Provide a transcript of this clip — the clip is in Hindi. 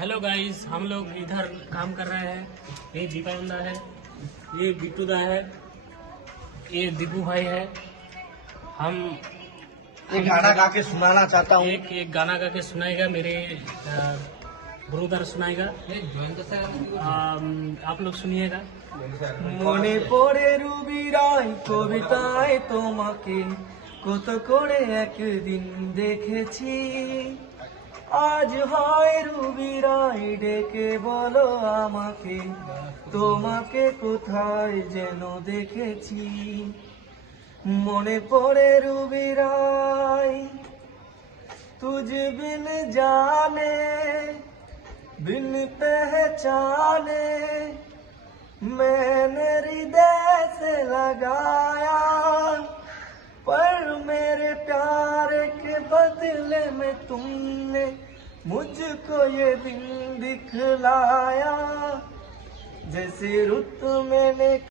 हेलो गाइस, हम लोग इधर काम कर रहे हैं। ये दीपानंदा है, ये बिट्टूदा है, ये दीपू भाई है। हम एक गाना गा के सुनाना चाहता हूँ। एक गाना गा के सुनाएगा मेरे ब्रदर सुनाएगा। आप लोग सुनिएगा। মনে পড়ে রুবিরাই কবিতায় তোমাকে কত করে একদিন দেখেছি। আজ হয় রুবিরাই ডেকে বলো আমাকে, তোমাকে কোথায় যেন দেখেছি। মনে পড়ে রুবিরাই तुझ बिन जाने बिन पहचाने मैंने हृदय से लगाया, पर मेरे प्यार के बदले में तुमने मुझको ये दिन दिखलाया। जैसे रुत मैंने